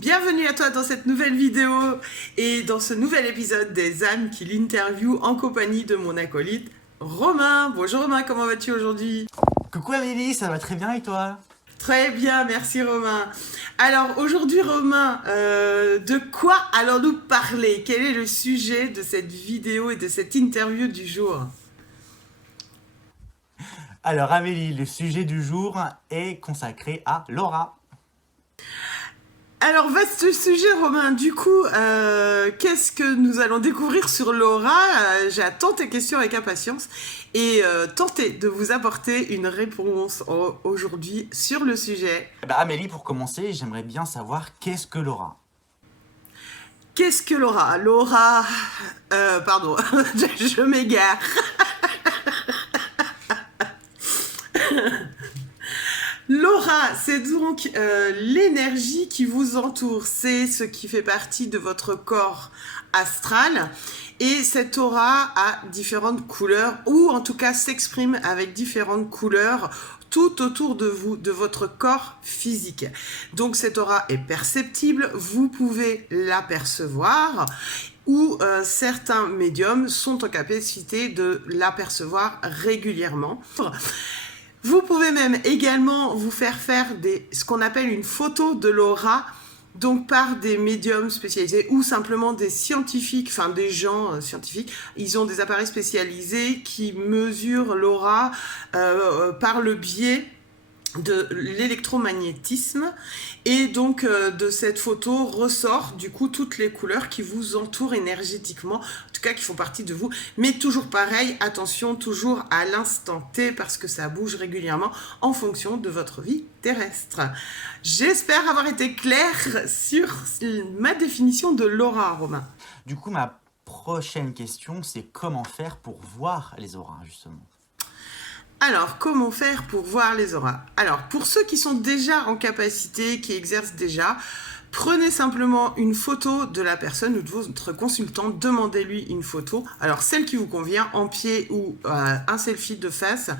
Bienvenue à toi dans cette nouvelle vidéo et dans ce nouvel épisode des âmes qui l'interview en compagnie de mon acolyte Romain. Bonjour Romain, comment vas-tu aujourd'hui? Coucou Amélie, ça va très bien et toi? Très bien, merci Romain. Alors aujourd'hui Romain, de quoi allons-nous parler? Quel est le sujet de cette vidéo et de cette interview du jour? Alors Amélie, le sujet du jour est consacré à Laura. Alors, vaste sujet, Romain. Du coup, qu'est-ce que nous allons découvrir sur Laura? J'attends tes questions avec impatience et tenter de vous apporter une réponse aujourd'hui sur le sujet. Amélie, pour commencer, j'aimerais bien savoir qu'est-ce que Laura? Qu'est-ce que Laura? Laura... pardon, je m'égare. L'aura, c'est donc l'énergie qui vous entoure, c'est ce qui fait partie de votre corps astral. Et cette aura a différentes couleurs, ou en tout cas s'exprime avec différentes couleurs tout autour de vous, de votre corps physique. Donc cette aura est perceptible, vous pouvez l'apercevoir, ou certains médiums sont en capacité de l'apercevoir régulièrement. Vous pouvez même également vous faire ce qu'on appelle une photo de l'aura, donc par des médiums spécialisés ou simplement des scientifiques, enfin des gens scientifiques. Ils ont des appareils spécialisés qui mesurent l'aura par le biais de l'électromagnétisme, et donc de cette photo ressort du coup toutes les couleurs qui vous entourent énergétiquement, en tout cas qui font partie de vous, mais toujours pareil, attention, toujours à l'instant T parce que ça bouge régulièrement en fonction de votre vie terrestre. J'espère avoir été claire sur ma définition de l'aura, Romain. Du coup, ma prochaine question, c'est comment faire pour voir les auras, justement. Alors, comment faire pour voir les auras? Alors, pour ceux qui sont déjà en capacité, qui exercent déjà, prenez simplement une photo de la personne ou de votre consultant, demandez-lui une photo, alors celle qui vous convient, en pied ou un selfie de face,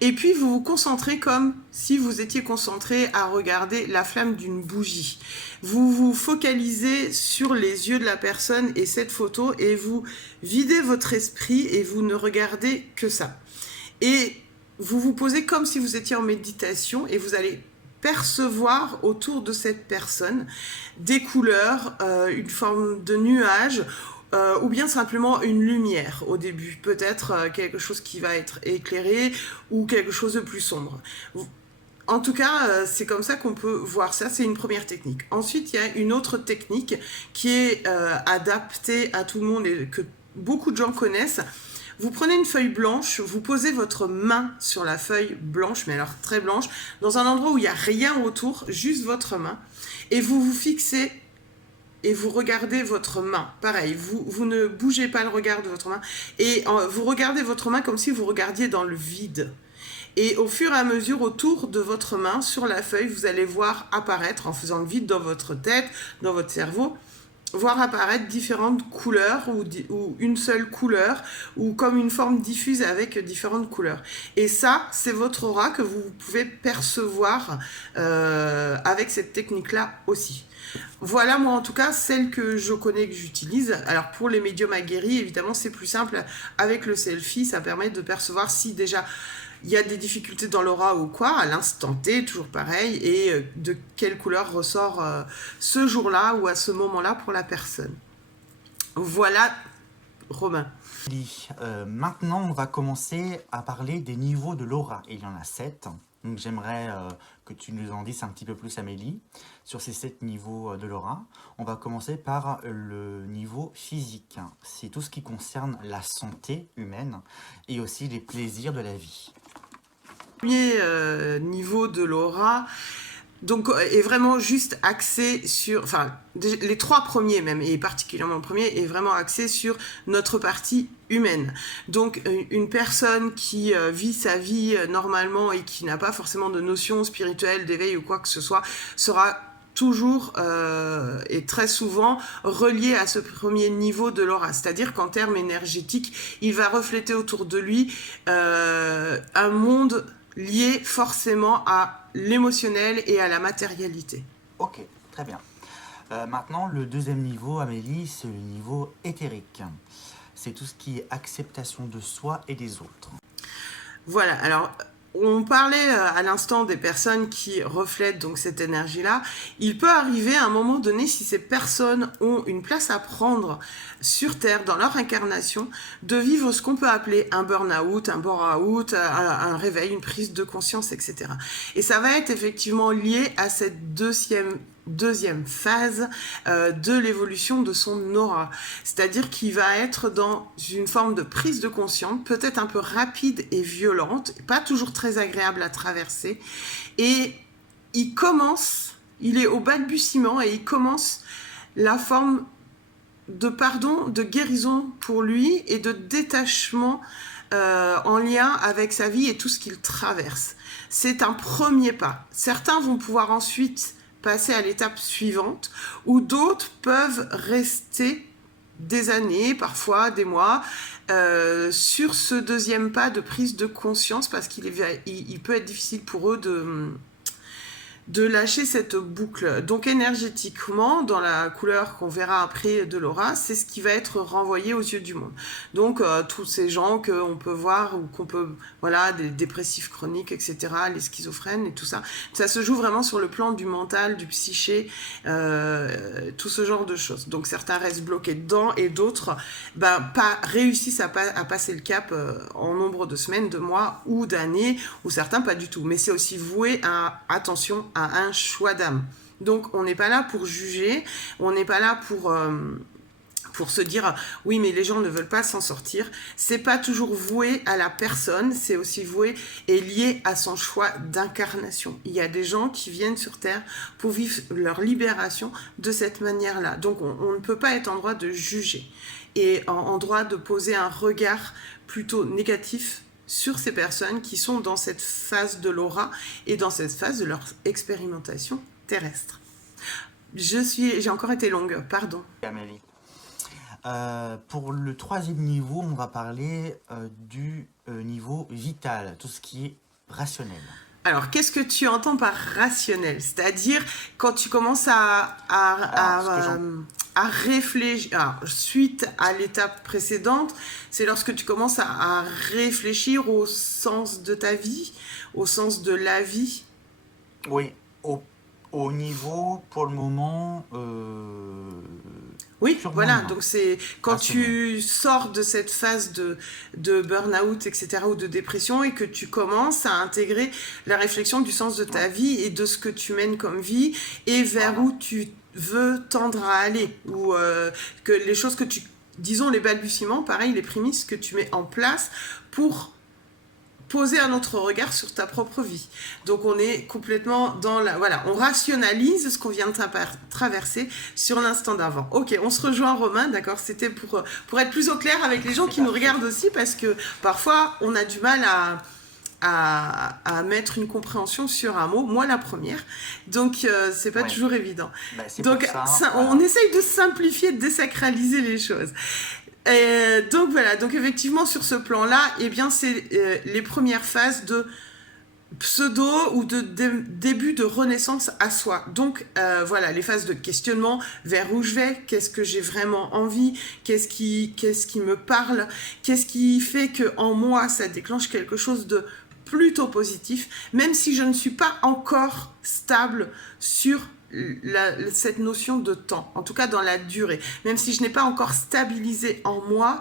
et puis vous vous concentrez comme si vous étiez concentré à regarder la flamme d'une bougie. Vous vous focalisez sur les yeux de la personne et cette photo, et vous videz votre esprit et vous ne regardez que ça. Et vous vous posez comme si vous étiez en méditation et vous allez percevoir autour de cette personne des couleurs, une forme de nuage ou bien simplement une lumière au début. Peut-être quelque chose qui va être éclairé ou quelque chose de plus sombre. En tout cas, c'est comme ça qu'on peut voir ça. C'est une première technique. Ensuite, il y a une autre technique qui est adaptée à tout le monde et que beaucoup de gens connaissent. Vous prenez une feuille blanche, vous posez votre main sur la feuille blanche, mais alors très blanche, dans un endroit où il n'y a rien autour, juste votre main, et vous vous fixez et vous regardez votre main. Pareil, vous ne bougez pas le regard de votre main, et vous regardez votre main comme si vous regardiez dans le vide. Et au fur et à mesure, autour de votre main, sur la feuille, vous allez voir apparaître, en faisant le vide dans votre tête, dans votre cerveau, voir apparaître différentes couleurs ou une seule couleur ou comme une forme diffuse avec différentes couleurs. Et ça, c'est votre aura que vous pouvez percevoir avec cette technique-là aussi. Voilà, moi en tout cas, celle que je connais et que j'utilise. Alors pour les médiums aguerris, évidemment, c'est plus simple. Avec le selfie, ça permet de percevoir si déjà il y a des difficultés dans l'aura ou quoi, à l'instant T, toujours pareil, et de quelle couleur ressort ce jour-là ou à ce moment-là pour la personne. Voilà, Romain. Maintenant, on va commencer à parler des niveaux de l'aura. Il y en a 7. Donc j'aimerais que tu nous en dises un petit peu plus, Amélie, sur ces 7 niveaux de l'aura. On va commencer par le niveau physique. C'est tout ce qui concerne la santé humaine et aussi les plaisirs de la vie. Le premier niveau de l'aura donc, est vraiment juste axé sur, enfin, les 3 premiers même, et particulièrement le premier, est vraiment axé sur notre partie humaine. Donc, une personne qui vit sa vie normalement et qui n'a pas forcément de notion spirituelle, d'éveil ou quoi que ce soit, sera toujours et très souvent relié à ce premier niveau de l'aura. C'est-à-dire qu'en termes énergétiques, il va refléter autour de lui un monde lié forcément à l'émotionnel et à la matérialité. Ok, très bien. Maintenant, le deuxième niveau, Amélie, c'est le niveau éthérique. C'est tout ce qui est acceptation de soi et des autres. Voilà, alors on parlait à l'instant des personnes qui reflètent donc cette énergie-là. Il peut arriver à un moment donné, si ces personnes ont une place à prendre sur Terre, dans leur incarnation, de vivre ce qu'on peut appeler un burn-out, un bore-out, un réveil, une prise de conscience, etc. Et ça va être effectivement lié à cette deuxième phase de l'évolution de son aura. C'est-à-dire qu'il va être dans une forme de prise de conscience, peut-être un peu rapide et violente, pas toujours très agréable à traverser. Et il est au balbutiement et il commence la forme de pardon, de guérison pour lui et de détachement en lien avec sa vie et tout ce qu'il traverse. C'est un premier pas. Certains vont pouvoir ensuite passer à l'étape suivante, où d'autres peuvent rester des années, parfois des mois, sur ce deuxième pas de prise de conscience, parce qu'il peut être difficile pour eux de lâcher cette boucle. Donc énergétiquement, dans la couleur qu'on verra après de l'aura, c'est ce qui va être renvoyé aux yeux du monde. Donc tous ces gens qu'on peut voir, ou qu'on peut, voilà, des dépressifs chroniques, etc., les schizophrènes et tout ça, ça se joue vraiment sur le plan du mental, du psyché, tout ce genre de choses. Donc certains restent bloqués dedans et d'autres réussissent à passer le cap en nombre de semaines, de mois ou d'années, ou certains pas du tout. Mais c'est aussi voué à, attention, à un choix d'âme. Donc on n'est pas là pour juger, on n'est pas là pour se dire oui mais les gens ne veulent pas s'en sortir. C'est pas toujours voué à la personne, c'est aussi voué et lié à son choix d'incarnation. Il y a des gens qui viennent sur Terre pour vivre leur libération de cette manière-là. Donc on ne peut pas être en droit de juger et en droit de poser un regard plutôt négatif sur ces personnes qui sont dans cette phase de l'aura et dans cette phase de leur expérimentation terrestre. J'ai encore été longue, pardon. Amélie. Pour le troisième niveau, on va parler du niveau vital, tout ce qui est rationnel. Alors, qu'est-ce que tu entends par rationnel? C'est-à-dire quand tu commences à réfléchir, alors, suite à l'étape précédente, c'est lorsque tu commences à réfléchir au sens de ta vie, au sens de la vie. Oui, au niveau, pour le moment... Oui, voilà, donc c'est quand tu sors de cette phase de burn-out, etc., ou de dépression, et que tu commences à intégrer la réflexion du sens de ta vie et de ce que tu mènes comme vie, et vers où tu veux tendre à aller, ou que les choses que disons les balbutiements, pareil, les prémices que tu mets en place pour poser un autre regard sur ta propre vie. Donc on est complètement dans la... Voilà, on rationalise ce qu'on vient de traverser sur l'instant d'avant. Ok, on se rejoint Romain, d'accord? C'était pour être plus au clair avec les gens qui nous regardent aussi, parce que parfois on a du mal à mettre une compréhension sur un mot, moi la première, donc c'est pas toujours évident. Donc on essaye de simplifier, de désacraliser les choses. Donc voilà, donc effectivement sur ce plan-là, eh bien c'est les premières phases de pseudo ou de début de renaissance à soi. Donc voilà, les phases de questionnement, vers où je vais, qu'est-ce que j'ai vraiment envie, qu'est-ce qui me parle, qu'est-ce qui fait que en moi ça déclenche quelque chose de plutôt positif, même si je ne suis pas encore stable sur cette notion de temps, en tout cas dans la durée, même si je n'ai pas encore stabilisé en moi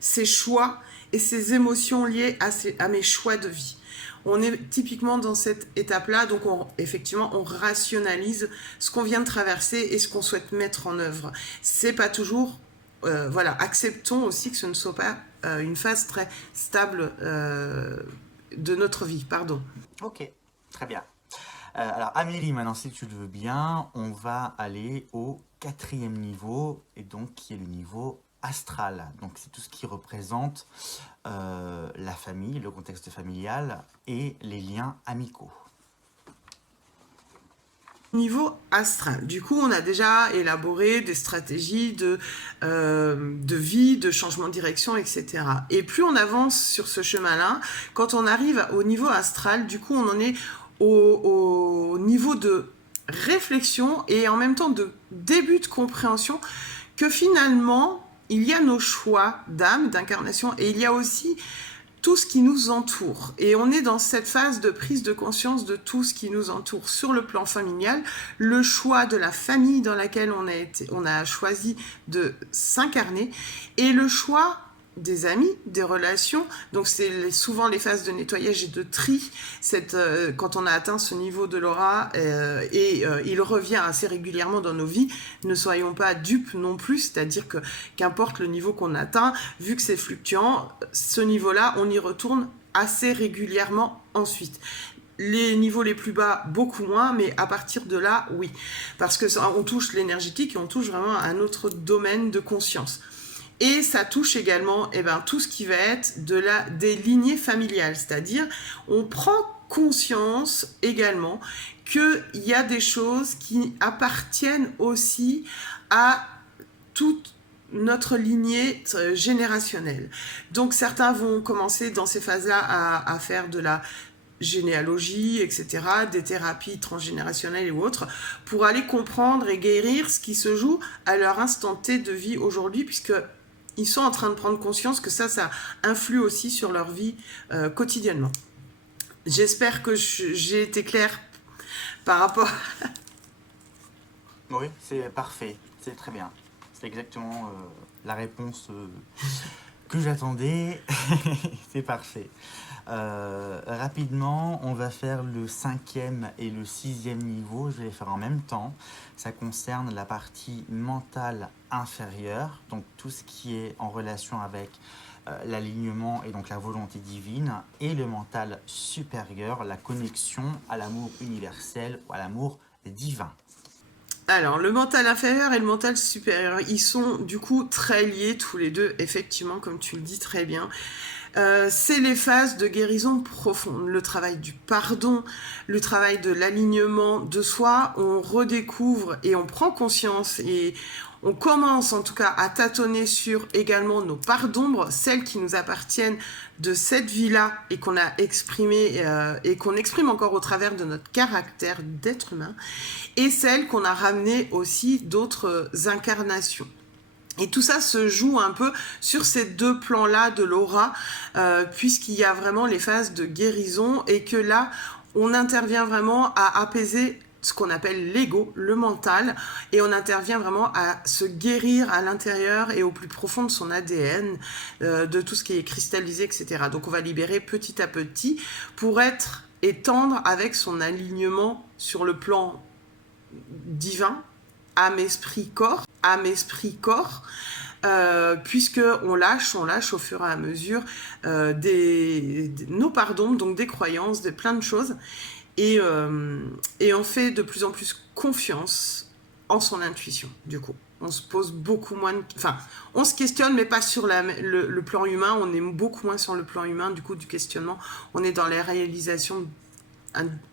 ces choix et ces émotions liées à mes choix de vie. On est typiquement dans cette étape-là, donc effectivement on rationalise ce qu'on vient de traverser et ce qu'on souhaite mettre en œuvre. C'est pas toujours, voilà, acceptons aussi que ce ne soit pas une phase très stable de notre vie, pardon. Ok, très bien. Alors Amélie, maintenant si tu le veux bien, on va aller au quatrième niveau, et donc qui est le niveau astral. Donc c'est tout ce qui représente la famille, le contexte familial et les liens amicaux. Niveau astral, du coup on a déjà élaboré des stratégies de vie, de changement de direction, etc. Et plus on avance sur ce chemin-là, quand on arrive au niveau astral, du coup on en est au niveau de réflexion et en même temps de début de compréhension que finalement, il y a nos choix d'âme, d'incarnation, et il y a aussi tout ce qui nous entoure. Et on est dans cette phase de prise de conscience de tout ce qui nous entoure. Sur le plan familial, le choix de la famille dans laquelle on a choisi de s'incarner, et le choix des amis, des relations. Donc c'est souvent les phases de nettoyage et de tri, quand on a atteint ce niveau de l'aura, il revient assez régulièrement dans nos vies. Ne soyons pas dupes non plus, c'est-à-dire que qu'importe le niveau qu'on atteint, vu que c'est fluctuant, ce niveau-là, on y retourne assez régulièrement ensuite. Les niveaux les plus bas, beaucoup moins, mais à partir de là, oui. Parce qu'on touche l'énergétique et on touche vraiment un autre domaine de conscience. Et ça touche également tout ce qui va être des lignées familiales, c'est-à-dire on prend conscience également qu'il y a des choses qui appartiennent aussi à toute notre lignée générationnelle. Donc certains vont commencer dans ces phases-là à faire de la généalogie, etc., des thérapies transgénérationnelles et autres, pour aller comprendre et guérir ce qui se joue à leur instant T de vie aujourd'hui, puisque ils sont en train de prendre conscience que ça influe aussi sur leur vie quotidiennement. J'espère que j'ai été claire par rapport... Oui, c'est parfait, c'est très bien. C'est exactement la réponse que j'attendais. C'est parfait. Rapidement, on va faire le 5e et le 6e niveau. Je vais les faire en même temps. Ça concerne la partie mentale inférieure, donc tout ce qui est en relation avec l'alignement et donc la volonté divine, et le mental supérieur, la connexion à l'amour universel ou à l'amour divin. Alors, le mental inférieur et le mental supérieur, ils sont du coup très liés tous les deux, effectivement, comme tu le dis très bien. C'est les phases de guérison profonde, le travail du pardon, le travail de l'alignement de soi. On redécouvre et on prend conscience et on commence en tout cas à tâtonner sur également nos parts d'ombre, celles qui nous appartiennent de cette vie-là et qu'on a exprimé et qu'on exprime encore au travers de notre caractère d'être humain, et celles qu'on a ramenées aussi d'autres incarnations. Et tout ça se joue un peu sur ces deux plans-là de l'aura, puisqu'il y a vraiment les phases de guérison et que là, on intervient vraiment à apaiser ce qu'on appelle l'ego, le mental, et on intervient vraiment à se guérir à l'intérieur et au plus profond de son ADN, de tout ce qui est cristallisé, etc. Donc on va libérer petit à petit pour étendre avec son alignement sur le plan divin, âme, esprit, corps, puisque on lâche au fur et à mesure nos pardons, donc des croyances, plein de choses, et on fait de plus en plus confiance en son intuition, du coup. On se pose beaucoup moins on se questionne, mais pas sur le plan humain, on est beaucoup moins sur le plan humain, du coup, du questionnement. On est dans la réalisation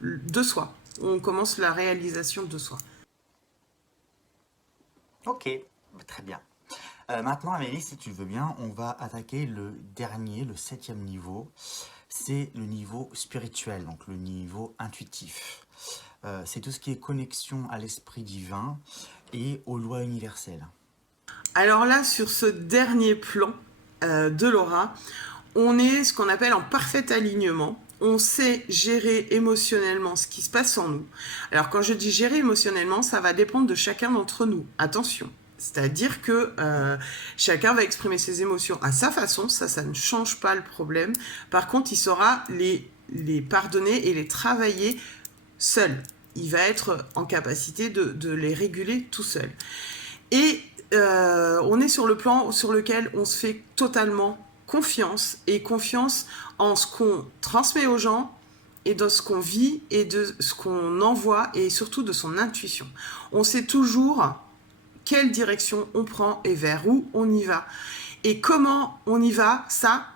de soi. On commence la réalisation de soi. Ok, très bien. Maintenant, Amélie, si tu veux bien, on va attaquer le dernier, le 7e niveau. C'est le niveau spirituel, donc le niveau intuitif. C'est tout ce qui est connexion à l'esprit divin et aux lois universelles. Alors là, sur ce dernier plan de l'aura, on est ce qu'on appelle en parfait alignement. On sait gérer émotionnellement ce qui se passe en nous. Alors quand je dis gérer émotionnellement, ça va dépendre de chacun d'entre nous. Attention, c'est-à-dire que chacun va exprimer ses émotions à sa façon, ça ne change pas le problème. Par contre, il saura les pardonner et les travailler seul. Il va être en capacité de les réguler tout seul. Et on est sur le plan sur lequel on se fait totalement confiance en ce qu'on transmet aux gens et de ce qu'on vit et de ce qu'on envoie et surtout de son intuition. On sait toujours quelle direction on prend et vers où on y va. Et comment on y va, ça,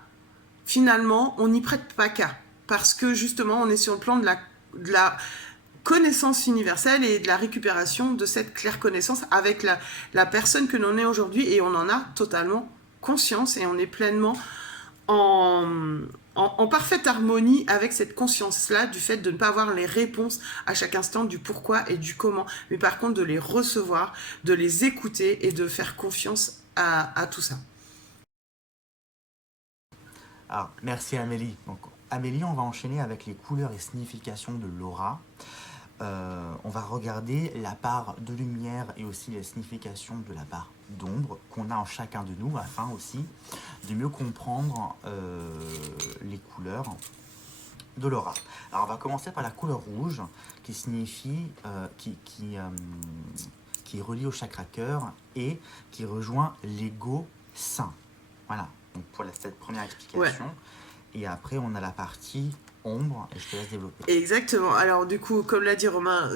finalement, on n'y prête pas qu'à. Parce que justement, on est sur le plan de la connaissance universelle et de la récupération de cette claire connaissance avec la personne que l'on est aujourd'hui, et on en a totalement conscience et on est pleinement en en parfaite harmonie avec cette conscience-là du fait de ne pas avoir les réponses à chaque instant du pourquoi et du comment, mais par contre de les recevoir, de les écouter et de faire confiance à tout ça. Alors, merci Amélie. Donc, Amélie, on va enchaîner avec les couleurs et significations de l'aura. On va regarder la part de lumière et aussi les significations de la part d'ombre qu'on a en chacun de nous, afin aussi de mieux comprendre les couleurs de l'aura. Alors, on va commencer par la couleur rouge, qui signifie, qui est reliée au chakra cœur et qui rejoint l'ego sain. Voilà, donc pour cette première explication. Ouais. Et après, on a la partie ombre, et je te laisse développer. Exactement. Alors du coup, comme l'a dit Romain,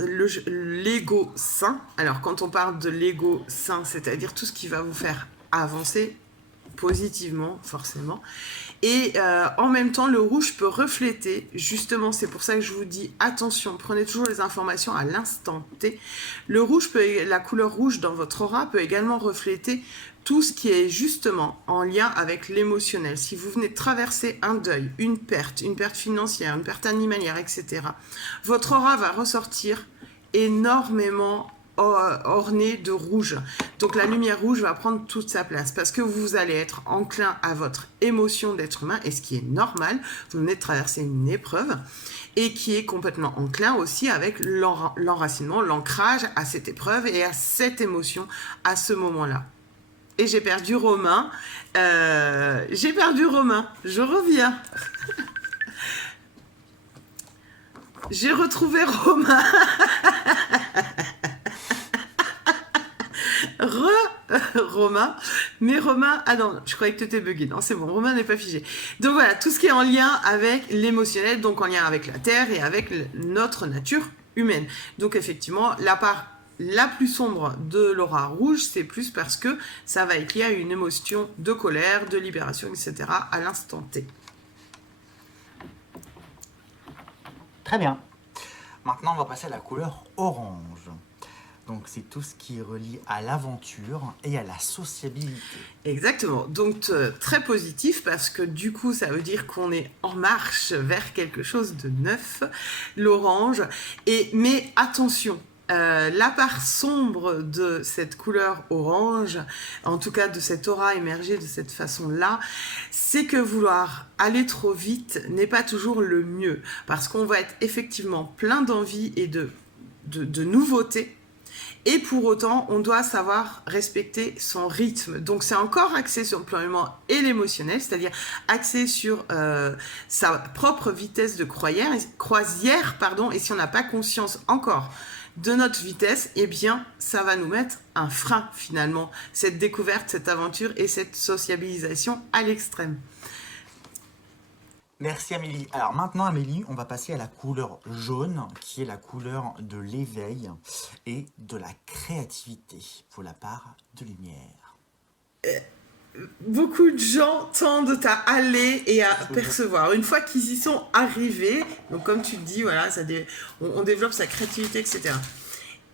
l'ego sain. Alors quand on parle de l'ego sain, c'est-à-dire tout ce qui va vous faire avancer positivement, forcément. Et en même temps, le rouge peut refléter, justement, c'est pour ça que je vous dis, attention, prenez toujours les informations à l'instant T. La couleur rouge dans votre aura peut également refléter tout ce qui est justement en lien avec l'émotionnel. Si vous venez de traverser un deuil, une perte financière, une perte animalière, etc., votre aura va ressortir énormément orné de rouge. Donc la lumière rouge va prendre toute sa place parce que vous allez être enclin à votre émotion d'être humain, et ce qui est normal, vous venez de traverser une épreuve, et qui est complètement enclin aussi avec l'enracinement, l'ancrage à cette épreuve et à cette émotion à ce moment-là. Et j'ai perdu Romain. Je reviens. J'ai retrouvé Romain. Romain. Mais Romain... Ah non, je croyais que tu étais bugué. Non, c'est bon, Romain n'est pas figé. Donc voilà, tout ce qui est en lien avec l'émotionnel, donc en lien avec la Terre et avec notre nature humaine. Donc effectivement, la part la plus sombre de l'aura rouge, c'est plus parce que ça va être lié à une émotion de colère, de libération, etc. à l'instant T. Très bien. Maintenant, on va passer à la couleur orange. Donc, c'est tout ce qui est relié à l'aventure et à la sociabilité. Exactement. Donc, très positif parce que du coup, ça veut dire qu'on est en marche vers quelque chose de neuf, l'orange. Mais attention, la part sombre de cette couleur orange, en tout cas de cette aura émergée de cette façon-là, c'est que vouloir aller trop vite n'est pas toujours le mieux, parce qu'on va être effectivement plein d'envie et de nouveautés, et pour autant, on doit savoir respecter son rythme. Donc, c'est encore axé sur le plan humain et l'émotionnel, c'est-à-dire axé sur sa propre vitesse de croisière, et si on n'a pas conscience encore de notre vitesse, eh bien, ça va nous mettre un frein, finalement, cette découverte, cette aventure et cette sociabilisation à l'extrême. Merci Amélie. Alors maintenant Amélie, on va passer à la couleur jaune, qui est la couleur de l'éveil et de la créativité pour la part de lumière. Beaucoup de gens tendent à aller et à percevoir. Une fois qu'ils y sont arrivés, donc comme tu le dis, voilà, on développe sa créativité, etc.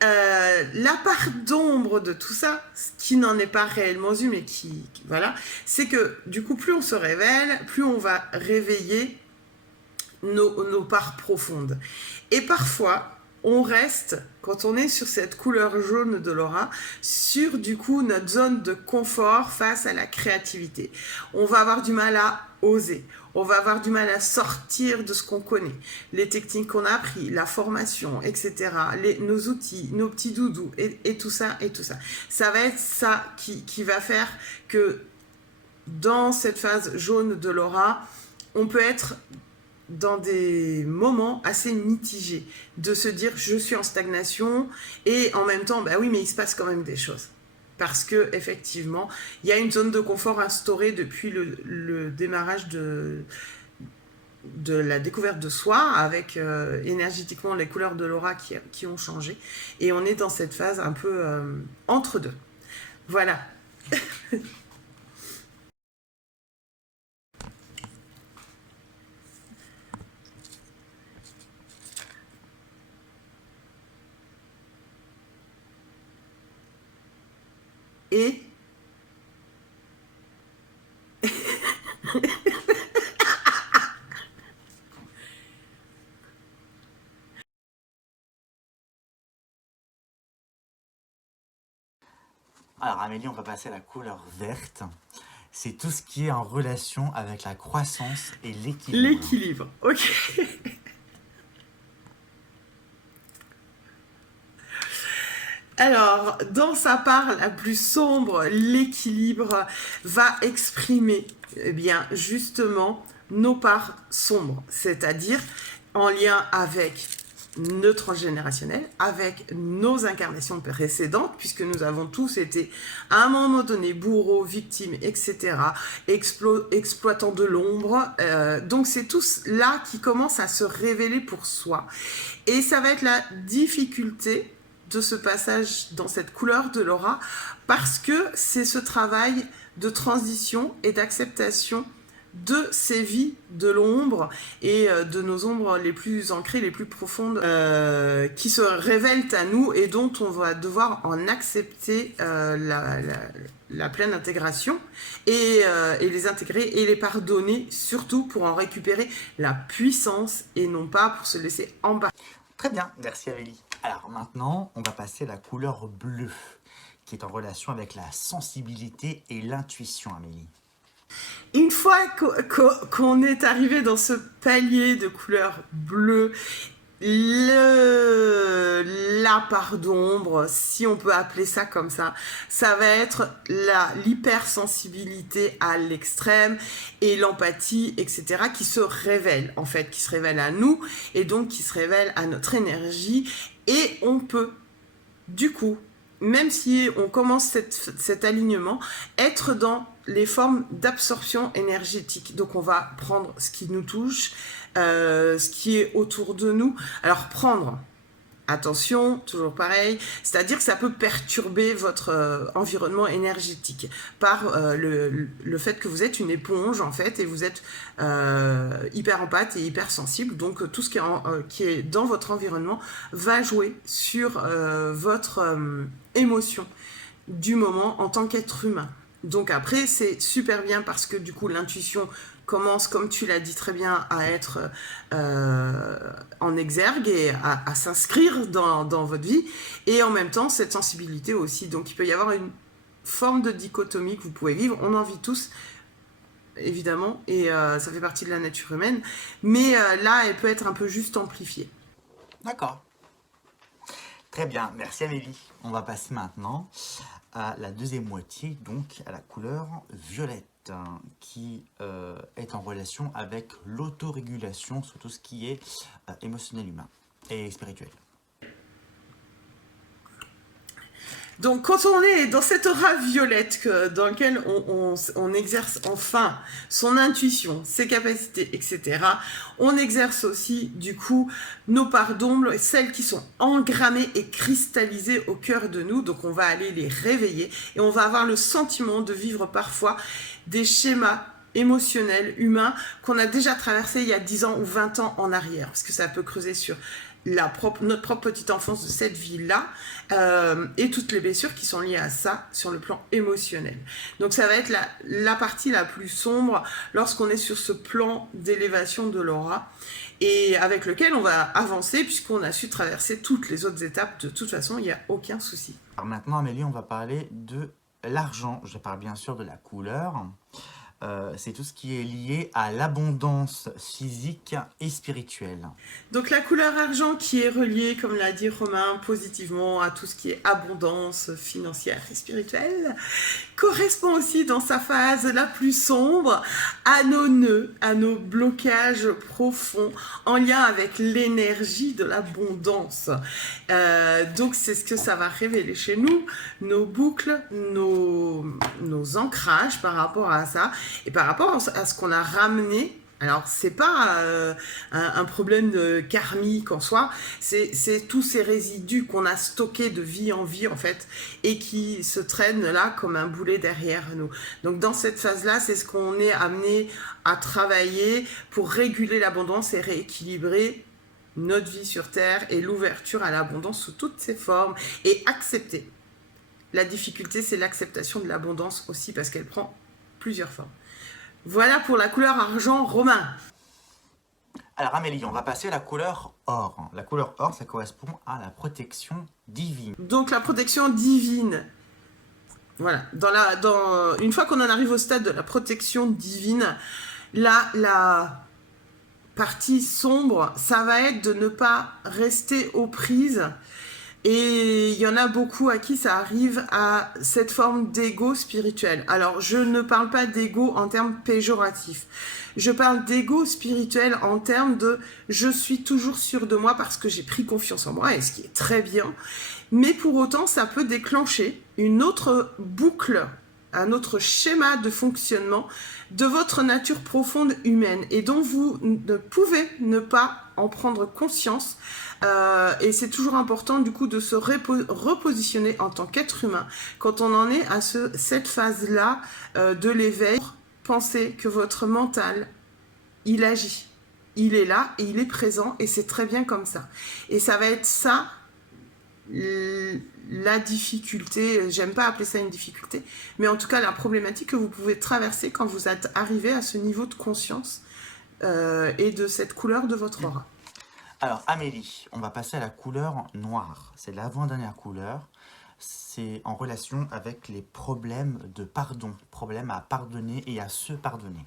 La part d'ombre de tout ça, ce qui n'en est pas réellement une, mais voilà, c'est que du coup, plus on se révèle, plus on va réveiller nos parts profondes. Et parfois, on reste, quand on est sur cette couleur jaune de l'aura, sur du coup notre zone de confort face à la créativité. On va avoir du mal à oser. On va avoir du mal à sortir de ce qu'on connaît, les techniques qu'on a appris, la formation, etc., nos outils, nos petits doudous, et tout ça, et tout ça. Ça va être ça qui va faire que dans cette phase jaune de l'aura, on peut être dans des moments assez mitigés, de se dire je suis en stagnation, et en même temps, bah oui, mais il se passe quand même des choses. Parce que effectivement, il y a une zone de confort instaurée depuis le démarrage de la découverte de soi, avec énergétiquement les couleurs de l'aura qui ont changé. Et on est dans cette phase un peu entre deux. Voilà. Et Alors Amélie, on va passer à la couleur verte. C'est tout ce qui est en relation avec la croissance et l'équilibre. L'équilibre, ok. Alors, dans sa part la plus sombre, l'équilibre va exprimer, eh bien, justement, nos parts sombres, c'est-à-dire en lien avec le transgénérationnel, avec nos incarnations précédentes, puisque nous avons tous été à un moment donné bourreaux, victimes, etc., exploitants de l'ombre. Donc c'est tout là qui commence à se révéler pour soi. Et ça va être la difficulté de ce passage dans cette couleur de l'aura, parce que c'est ce travail de transition et d'acceptation de ces vies de l'ombre et de nos ombres les plus ancrées, les plus profondes, qui se révèlent à nous et dont on va devoir en accepter la pleine intégration et les intégrer et les pardonner, surtout pour en récupérer la puissance et non pas pour se laisser embarquer. Très bien, merci Amélie. Alors maintenant, on va passer à la couleur bleue, qui est en relation avec la sensibilité et l'intuition, Amélie. Une fois qu'on est arrivé dans ce palier de couleur bleue, la part d'ombre, si on peut appeler ça comme ça va être l'hypersensibilité à l'extrême et l'empathie, etc., qui se révèle, en fait, qui se révèle à nous et donc qui se révèle à notre énergie. Et on peut, du coup, même si on commence cet alignement, être dans les formes d'absorption énergétique. Donc on va prendre ce qui nous touche, ce qui est autour de nous. Alors prendre, attention, toujours pareil, c'est-à-dire que ça peut perturber votre environnement énergétique par le fait que vous êtes une éponge en fait et vous êtes hyper empathe et hyper sensible, donc tout ce qui est dans votre environnement va jouer sur votre émotion du moment en tant qu'être humain. Donc après c'est super bien parce que du coup l'intuition commence, comme tu l'as dit très bien, à être en exergue et à s'inscrire dans votre vie. Et en même temps, cette sensibilité aussi. Donc, il peut y avoir une forme de dichotomie que vous pouvez vivre. On en vit tous, évidemment, et ça fait partie de la nature humaine. Mais là, elle peut être un peu juste amplifiée. D'accord. Très bien, merci Amélie. On va passer maintenant à la deuxième moitié, donc à la couleur violette, qui est en relation avec l'autorégulation sur tout ce qui est émotionnel humain et spirituel. Donc, quand on est dans cette aura violette dans laquelle on exerce enfin son intuition, ses capacités, etc., on exerce aussi, du coup, nos parts d'ombre, celles qui sont engrammées et cristallisées au cœur de nous. Donc, on va aller les réveiller et on va avoir le sentiment de vivre parfois des schémas émotionnels, humains, qu'on a déjà traversés il y a 10 ans ou 20 ans en arrière, parce que ça peut creuser sur notre propre petite enfance de cette vie-là et toutes les blessures qui sont liées à ça sur le plan émotionnel. Donc ça va être la partie la plus sombre lorsqu'on est sur ce plan d'élévation de l'aura et avec lequel on va avancer puisqu'on a su traverser toutes les autres étapes. De toute façon, il n'y a aucun souci. Alors maintenant, Amélie, on va parler de l'argent. Je parle bien sûr de la couleur. C'est tout ce qui est lié à l'abondance physique et spirituelle. Donc la couleur argent qui est reliée, comme l'a dit Romain, positivement à tout ce qui est abondance financière et spirituelle, correspond aussi dans sa phase la plus sombre à nos nœuds, à nos blocages profonds en lien avec l'énergie de l'abondance. Donc c'est ce que ça va révéler chez nous, nos boucles, nos ancrages par rapport à ça et par rapport à ce qu'on a ramené. Alors, c'est pas un problème de karmique en soi, c'est tous ces résidus qu'on a stockés de vie en vie, en fait, et qui se traînent là comme un boulet derrière nous. Donc, dans cette phase-là, c'est ce qu'on est amené à travailler pour réguler l'abondance et rééquilibrer notre vie sur Terre et l'ouverture à l'abondance sous toutes ses formes et accepter. La difficulté, c'est l'acceptation de l'abondance aussi parce qu'elle prend plusieurs formes. Voilà pour la couleur argent, Romain. Alors Amélie, on va passer à la couleur or. La couleur or, ça correspond à la protection divine. Donc la protection divine, Voilà. Une fois qu'on en arrive au stade de la protection divine, là, la partie sombre, ça va être de ne pas rester aux prises. Et il y en a beaucoup à qui ça arrive à cette forme d'ego spirituel. Alors, je ne parle pas d'ego en termes péjoratifs. Je parle d'ego spirituel en termes de je suis toujours sûr de moi parce que j'ai pris confiance en moi, et ce qui est très bien. Mais pour autant, ça peut déclencher une autre boucle, un autre schéma de fonctionnement de votre nature profonde humaine et dont vous ne pouvez ne pas en prendre conscience. Et c'est toujours important du coup de se repositionner en tant qu'être humain quand on en est à cette phase-là de l'éveil. Pensez que votre mental, il agit. Il est là et il est présent et c'est très bien comme ça. Et ça va être ça la difficulté, j'aime pas appeler ça une difficulté, mais en tout cas la problématique que vous pouvez traverser quand vous êtes arrivé à ce niveau de conscience et de cette couleur de votre aura. Alors Amélie, on va passer à la couleur noire. C'est l'avant-dernière couleur. C'est en relation avec les problèmes de pardon, problèmes à pardonner et à se pardonner.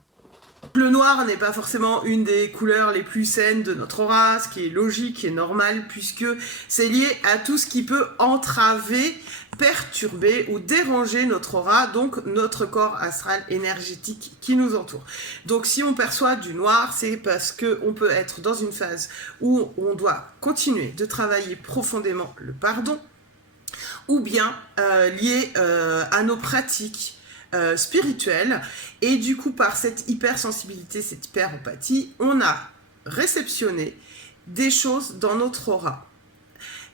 Le noir n'est pas forcément une des couleurs les plus saines de notre aura, ce qui est logique et normal puisque c'est lié à tout ce qui peut entraver, perturber ou déranger notre aura, donc notre corps astral énergétique qui nous entoure. Donc si on perçoit du noir, c'est parce qu'on peut être dans une phase où on doit continuer de travailler profondément le pardon, ou bien lié à nos pratiques spirituelle, et du coup par cette hypersensibilité, cette hyperempathie, on a réceptionné des choses dans notre aura.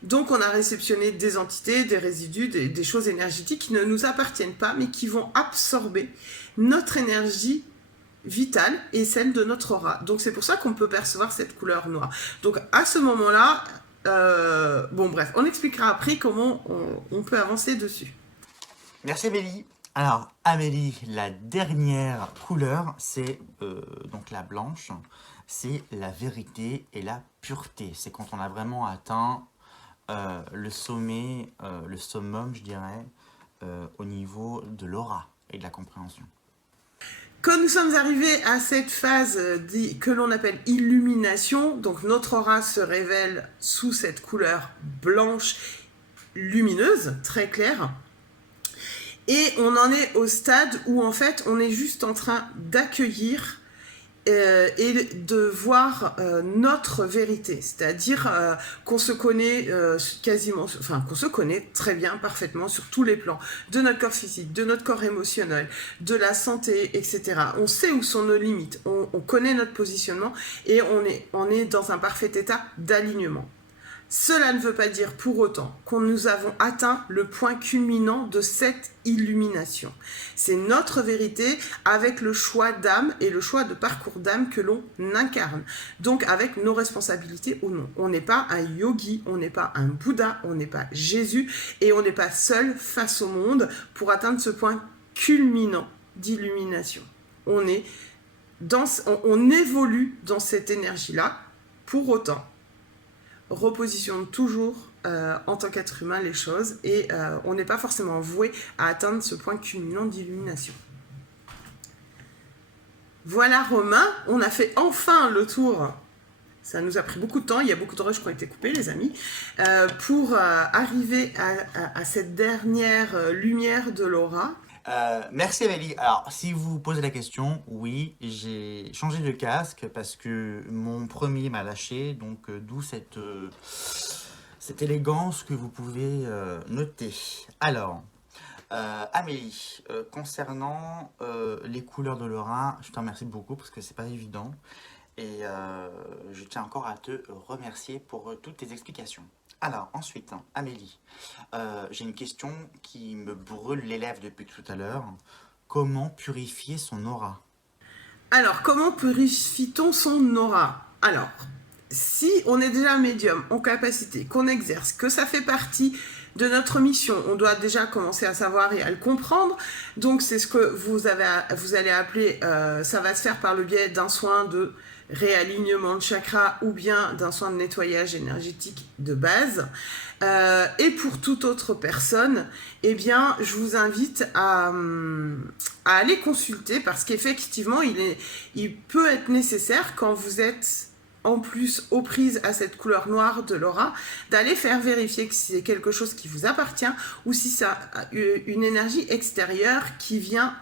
Donc on a réceptionné des entités, des résidus, des choses énergétiques qui ne nous appartiennent pas mais qui vont absorber notre énergie vitale et celle de notre aura. Donc c'est pour ça qu'on peut percevoir cette couleur noire. Donc à ce moment-là, bon bref, on expliquera après comment on peut avancer dessus. Merci Amélie. Alors Amélie, la dernière couleur, c'est donc la blanche, c'est la vérité et la pureté. C'est quand on a vraiment atteint le sommet, le summum, je dirais, au niveau de l'aura et de la compréhension. Quand nous sommes arrivés à cette phase que l'on appelle illumination, donc notre aura se révèle sous cette couleur blanche lumineuse, très claire. Et on en est au stade où en fait on est juste en train d'accueillir et de voir notre vérité, c'est-à-dire qu'on se connaît quasiment, enfin qu'on se connaît très bien, parfaitement sur tous les plans, de notre corps physique, de notre corps émotionnel, de la santé, etc. On sait où sont nos limites, on connaît notre positionnement et on est dans un parfait état d'alignement. Cela ne veut pas dire pour autant que nous avons atteint le point culminant de cette illumination. C'est notre vérité avec le choix d'âme et le choix de parcours d'âme que l'on incarne. Donc avec nos responsabilités ou non. On n'est pas un yogi, on n'est pas un Bouddha, on n'est pas Jésus et on n'est pas seul face au monde pour atteindre ce point culminant d'illumination. On évolue dans cette énergie-là. Pour autant, repositionne toujours en tant qu'être humain les choses et on n'est pas forcément voué à atteindre ce point culminant d'illumination. Voilà Romain, on a fait enfin le tour. Ça nous a pris beaucoup de temps, il y a beaucoup de rushs qui ont été coupés les amis, pour arriver à cette dernière lumière de l'aura. Merci Amélie. Alors, si vous vous posez la question, oui, j'ai changé de casque parce que mon premier m'a lâché, donc d'où cette élégance que vous pouvez noter. Alors, Amélie, concernant les couleurs de l'aura, je te remercie beaucoup parce que c'est pas évident et je tiens encore à te remercier pour toutes tes explications. Alors, ensuite, Amélie, j'ai une question qui me brûle les lèvres depuis tout à l'heure. Comment purifier son aura? Alors, comment purifie-t-on son aura? Alors, si on est déjà médium, en capacité, qu'on exerce, que ça fait partie de notre mission, on doit déjà commencer à savoir et à le comprendre. Donc, c'est ce que vous allez appeler, ça va se faire par le biais d'un soin de réalignement de chakra ou bien d'un soin de nettoyage énergétique de base. Et pour toute autre personne, eh bien, je vous invite à aller consulter parce qu'effectivement, il peut être nécessaire quand vous êtes en plus aux prises à cette couleur noire de l'aura, d'aller faire vérifier que c'est quelque chose qui vous appartient ou si c'est une énergie extérieure qui vient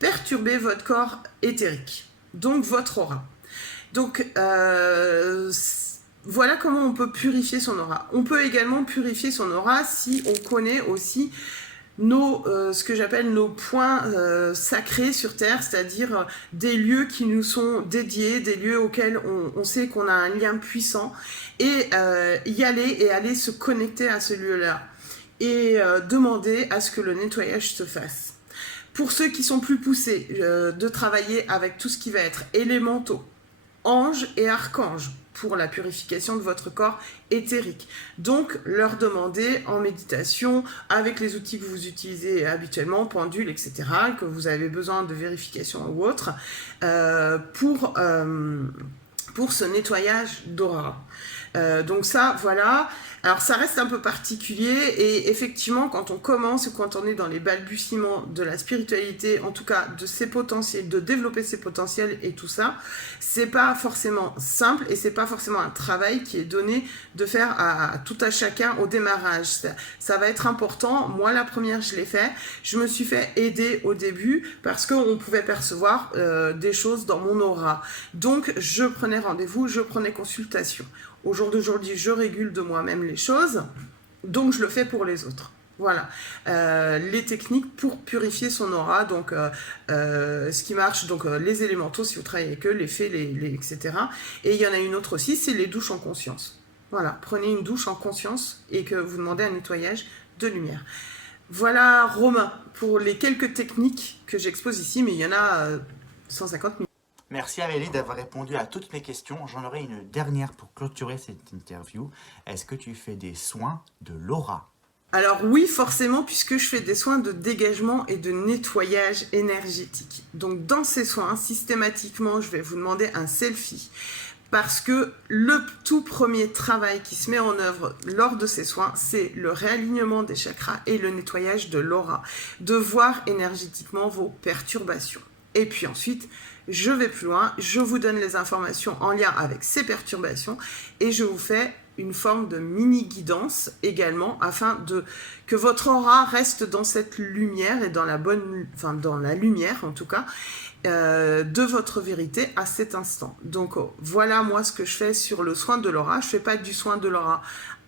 perturber votre corps éthérique, donc votre aura. Donc, voilà comment on peut purifier son aura. On peut également purifier son aura si on connaît aussi ce que j'appelle nos points sacrés sur Terre, c'est-à-dire des lieux qui nous sont dédiés, des lieux auxquels on sait qu'on a un lien puissant, et y aller et aller se connecter à ce lieu-là, et demander à ce que le nettoyage se fasse. Pour ceux qui sont plus poussés, de travailler avec tout ce qui va être élémentaux, anges et archanges, pour la purification de votre corps éthérique. Donc, leur demander en méditation, avec les outils que vous utilisez habituellement, pendules, etc., que vous avez besoin de vérification ou autre, pour ce nettoyage d'aura. Donc ça, voilà. Alors ça reste un peu particulier et effectivement quand on commence ou quand on est dans les balbutiements de la spiritualité, en tout cas de ses potentiels, de développer ses potentiels et tout ça, c'est pas forcément simple et c'est pas forcément un travail qui est donné de faire à tout à chacun au démarrage. Ça va être important. Moi la première je l'ai fait, je me suis fait aider au début parce qu'on pouvait percevoir des choses dans mon aura. Donc je prenais rendez-vous, je prenais consultation. Au jour d'aujourd'hui, je régule de moi-même les choses, donc je le fais pour les autres. Voilà, les techniques pour purifier son aura, donc ce qui marche, donc les élémentaux, si vous travaillez avec eux, les fées, etc. Et il y en a une autre aussi, c'est les douches en conscience. Voilà, prenez une douche en conscience et que vous demandez un nettoyage de lumière. Voilà, Romain, pour les quelques techniques que j'expose ici, mais il y en a 150 000. Merci Amélie d'avoir répondu à toutes mes questions. J'en aurai une dernière pour clôturer cette interview. Est-ce que tu fais des soins de l'aura? Alors oui, forcément, puisque je fais des soins de dégagement et de nettoyage énergétique. Donc dans ces soins, systématiquement, je vais vous demander un selfie. Parce que le tout premier travail qui se met en œuvre lors de ces soins, c'est le réalignement des chakras et le nettoyage de l'aura. De voir énergétiquement vos perturbations. Et puis ensuite, je vais plus loin, je vous donne les informations en lien avec ces perturbations et je vous fais une forme de mini-guidance également afin que votre aura reste dans cette lumière et dans dans la lumière en tout cas, de votre vérité à cet instant. Donc voilà moi ce que je fais sur le soin de l'aura. Je ne fais pas du soin de l'aura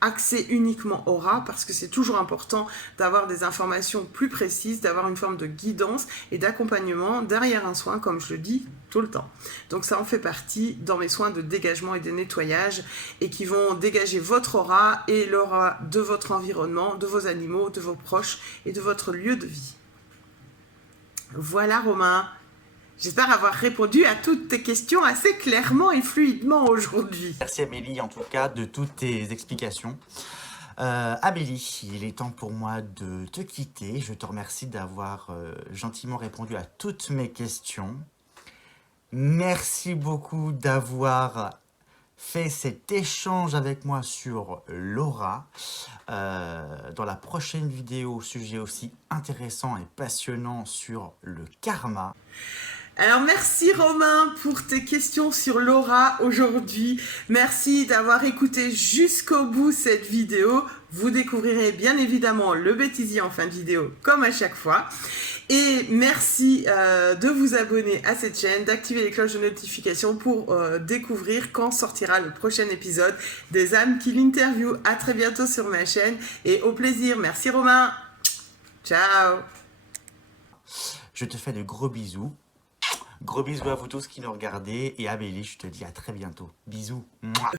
axé uniquement aura parce que c'est toujours important d'avoir des informations plus précises, d'avoir une forme de guidance et d'accompagnement derrière un soin comme je le dis tout le temps. Donc ça en fait partie dans mes soins de dégagement et de nettoyage et qui vont dégager votre aura et l'aura de votre environnement, de vos animaux, de vos proches et de votre lieu de vie. Voilà Romain. J'espère avoir répondu à toutes tes questions assez clairement et fluidement aujourd'hui. Merci Amélie en tout cas de toutes tes explications. Amélie, il est temps pour moi de te quitter. Je te remercie d'avoir gentiment répondu à toutes mes questions. Merci beaucoup d'avoir fait cet échange avec moi sur l'aura. Dans la prochaine vidéo, sujet aussi intéressant et passionnant sur le karma. Alors merci Romain pour tes questions sur l'aura aujourd'hui. Merci d'avoir écouté jusqu'au bout cette vidéo. Vous découvrirez bien évidemment le bêtisier en fin de vidéo comme à chaque fois. Et merci de vous abonner à cette chaîne, d'activer les cloches de notification pour découvrir quand sortira le prochain épisode des âmes qui l'interviewent. À très bientôt sur ma chaîne et au plaisir. Merci Romain. Ciao. Je te fais de gros bisous. Gros bisous à vous tous qui nous regardez et Amélie, je te dis à très bientôt. Bisous. Mouah.